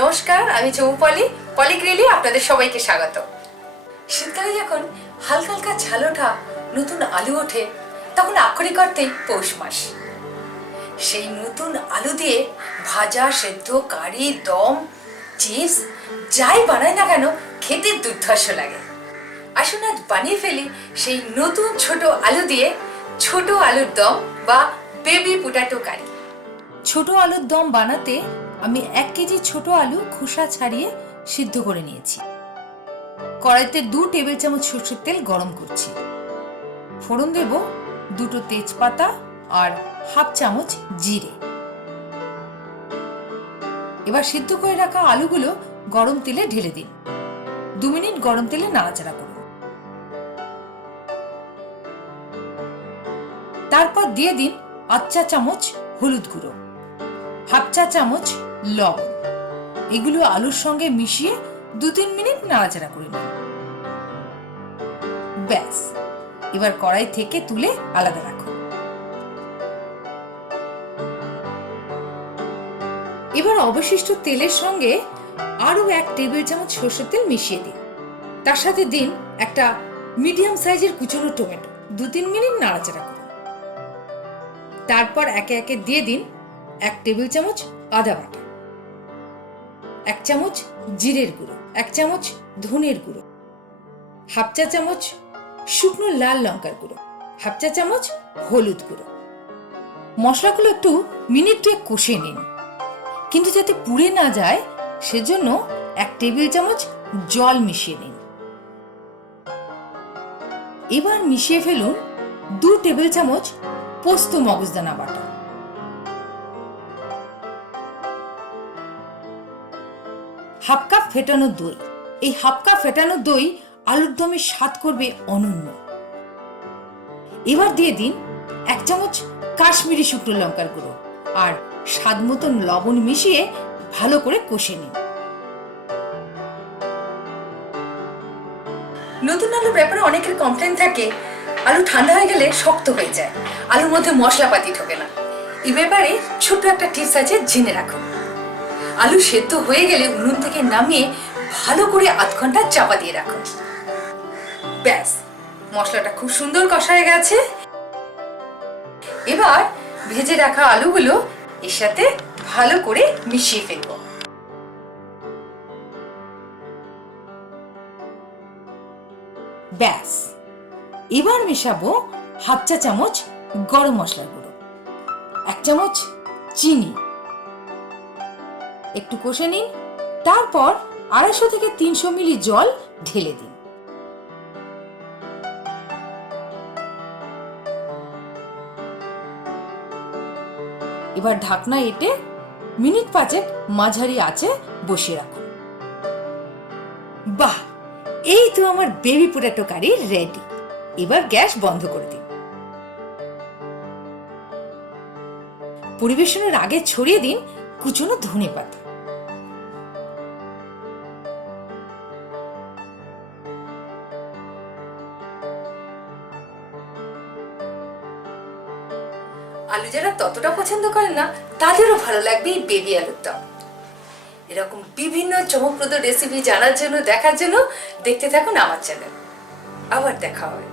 নমস্কার, আমি ঝুমু পলি, পলিগ্রিলে আপনাদের সবাইকে স্বাগত। শীতকালে যখন হালকা হালকা ঝাল ওঠা নতুন আলু ওঠে, তখন আক্ষরিক অর্থেই পৌষ মাস। সেই নতুন আলু দিয়ে ভাজা, সেদ্ধ, কারি, দম, চিপস যাই বানায় না কেন খেতে দুর্ধর্ষ লাগে। আসুন আজ বানিয়ে ফেলি সেই নতুন ছোট আলু দিয়ে ছোট আলুর দম বা বেবি পোটাটো কারি। ছোট আলুর দম বানাতে আমি 1 কেজি ছোট আলু খোসা ছাড়িয়ে সিদ্ধ করে নিয়েছি। কড়াইতে 2 টেবিল চামচ সরষের তেল গরম করছি। ফোড়ন দেব 2টো তেজপাতা আর হাফ চামচ জিরে। এবার সিদ্ধ করে রাখা আলুগুলো গরম তেলে ঢেলে দিন। 2 মিনিট গরম তেলে নাড়াচাড়া করুন। তারপর দিয়ে দিন 1 চা চামচ হলুদ গুঁড়ো, হাফ চা চামচ লবণ। এগুলো আলুর সঙ্গে মিশিয়ে 2-3 মিনিট নাড়াচাড়া করে নিন। ব্যাস, এবার কড়াই থেকে তুলে আলাদা রাখুন। এবার অবশিষ্ট তেলের সঙ্গে আরো 1 টেবিল চামচ সরষের তেল মিশিয়ে দিন। তার সাথে দিন একটা মিডিয়াম সাইজের কুচনো টমেটো। 2-3 মিনিট নাড়াচাড়া করুন। তারপর একে একে দিয়ে দিন 1 টেবিল চামচ আদা বাটা, 1 চামচ জিরের গুঁড়ো, 1 চামচ ধনের গুঁড়ো, হাফ চা চামচ শুকনো লাল লঙ্কার গুঁড়ো, হাফ চা চামচ হলুদ গুঁড়ো। মশলাগুলো একটু মিনিট 2 কষে নিন, কিন্তু যাতে পুড়ে না যায় সেজন্য 1 টেবিল চামচ জল মিশিয়ে নিন। এবার মিশিয়ে ফেলুন 2 টেবিল চামচ পোস্ত মগজদানা বাটা, হাফ কাপ ফেটানো দই। এই হাফ কাপ ফেটানো দই আলুর দমে স্বাদ করবে অনন্য। এবার দিয়ে দিন 1 চামচ কাশ্মীরি শুকনো লঙ্কার গুঁড়ো আর স্বাদ মতন লবণ মিশিয়ে ভালো করে কষে নিন। নতুন আলুর ব্যাপারে অনেকের কমপ্লেন থাকে, আলু ঠান্ডা হয়ে গেলে শক্ত হয়ে যায়, আলুর মধ্যে মশলাপাতি ঢোকে না। এই ব্যাপারে ছোট্ট একটা টিপস আছে, জেনে রাখুন। আলু সেদ্ধ হয়ে গেলে উনুন থেকে নামিয়ে ভালো করে আধ ঘন্টা চাপা দিয়ে রাখুন। ব্যাস, মশলাটা খুব সুন্দর কষা হয়ে গেছে। এবার ভেজে রাখা আলুগুলো এর সাথে ভালো করে মিশিয়ে ফেলব। ব্যাস, এবার মেশাবো হাফ চা চামচ গরম মশলার গুঁড়ো, 1 চামচ চিনি। একটু কষে নিন। তারপর 250 থেকে 300 মিলি জল ঢেলে দিন। এবার ঢাকনা এঁটে মিনিট 5 মাঝারি আঁচে বসিয়ে রাখুন। বাহ, এই তো আমার বেবি পোটাটো কারি রেডি। এবার গ্যাস বন্ধ করে দিন। পরিবেশনের আগে ছড়িয়ে দিন কুচনো ধনেপাতা। আলু যারা ততটা পছন্দ করেন না, তাদেরও ভালো লাগবে এই বেবি আলুর দম। এরকম বিভিন্ন চমকপ্রদ রেসিপি জানার জন্য, দেখার জন্য দেখতে থাকুন আমার চ্যানেল। আবার দেখা হবে।